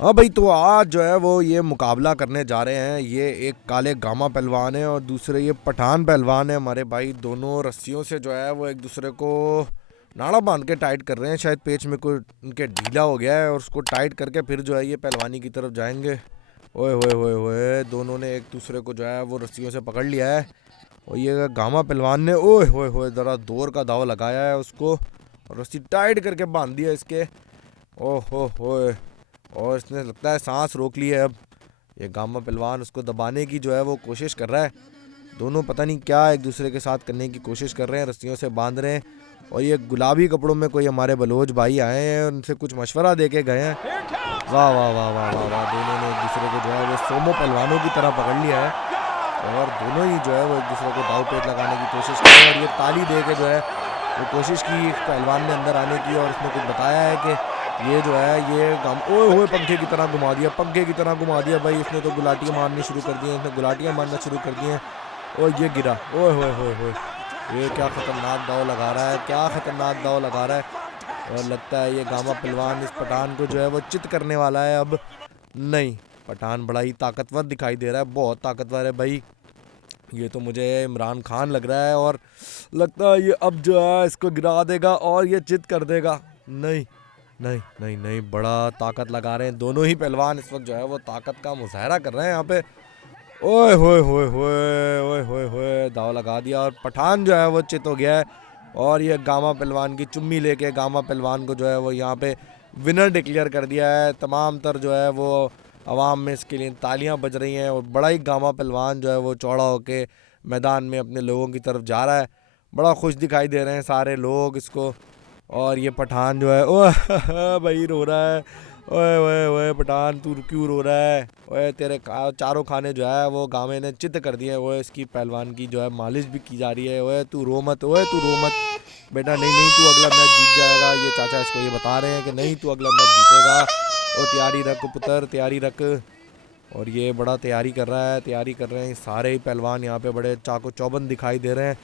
हाँ भाई, तो आज जो है वो ये मुकाबला करने जा रहे हैं। ये एक काले गामा पहलवान है और दूसरे ये पठान पहलवान है हमारे भाई। दोनों रस्सियों से जो है वो एक दूसरे को नाड़ा बांध के टाइट कर रहे हैं। शायद पेच में कोई उनके ढीला हो गया है और उसको टाइट करके फिर जो है ये पहलवानी की तरफ जाएंगे। ओए होए होए होए, दोनों ने एक दूसरे को जो है वो रस्सियों से पकड़ लिया है। और ये गामा पहलवान ने ओए होए होए ज़रा जोर का दाव लगाया है उसको और रस्सी टाइट करके बांध दिया इसके। ओह हो होए, और इसने लगता है सांस रोक ली है अब। ये गामा पहलवान उसको दबाने की जो है वो कोशिश कर रहा है। दोनों पता नहीं क्या एक दूसरे के साथ करने की कोशिश कर रहे हैं, रस्सियों से बांध रहे हैं। और ये गुलाबी कपड़ों में कोई हमारे बलोच भाई आए हैं, उनसे कुछ मशवरा दे के गए हैं। वाह वाह वाह वाह वाह वाह, दोनों ने एक दूसरे को जो है वो सोमो पहलवानों की तरह पकड़ लिया है। और दोनों ही जो है वो एक दूसरे को दाव पेच लगाने की कोशिश कर रहे हैं। और ये ताली दे के जो है वो कोशिश की पहलवान ने अंदर आने की, और उसने कुछ बताया है कि ये जो है ये गम ओए होए पंखे की तरह घुमा दिया, पंखे की तरह घुमा दिया भाई। इसने तो गुलाटियाँ मारनी शुरू कर दी हैं, इसने गुलाटियाँ मारना शुरू कर दी हैं। और ये गिरा, ओए होए होए होए, ये क्या खतरनाक दाव लगा रहा है, क्या खतरनाक दाव लगा रहा है। और लगता है ये गामा पहलवान इस पठान को जो है वो चित करने वाला है अब। नहीं, पठान बड़ा ही ताकतवर दिखाई दे रहा है, बहुत ताकतवर है भाई। ये तो मुझे इमरान खान लग रहा है, और लगता है ये अब जो है इसको गिरा देगा और ये चित कर देगा। नहीं नहीं नहीं नहीं, बड़ा ताकत लगा रहे हैं दोनों ही पहलवान इस वक्त जो है वो ताकत का मुजाहरा कर रहे हैं यहाँ पे। ओए होए होए होए ओए होए होए, दाव लगा दिया और पठान जो है वो चित हो गया है। और ये गामा पहलवान की चुम्मी लेके गामा पहलवान को जो है वो यहाँ पे विनर डिक्लेयर कर दिया है। तमाम तर जो है वो आवाम में इसके लिए तालियां बज रही हैं, और बड़ा ही गामा पहलवान जो है वो चौड़ा होके मैदान में अपने लोगों की तरफ जा रहा है। बड़ा खुश दिखाई दे रहे हैं सारे लोग इसको। और ये पठान जो है ओए भाई रो रहा है। ओए ओए ओए पठान, तू क्यों रो रहा है? ओए तेरे चारों खाने जो है वो गामे ने चित कर दिए। ओए इसकी पहलवान की जो है मालिश भी की जा रही है। ओए तू रो मत, ओए तू रो मत बेटा। नहीं नहीं, तू अगला मैच जीत जाएगा। ये चाचा इसको ये बता रहे हैं कि नहीं, तू अगला मैच जीतेगा। और तैयारी रख पुत्र, तैयारी रख। और ये बड़ा तैयारी कर रहा है, तैयारी कर रहे हैं सारे ही पहलवान। यहाँ पे बड़े चाको चौबंद दिखाई दे रहे हैं।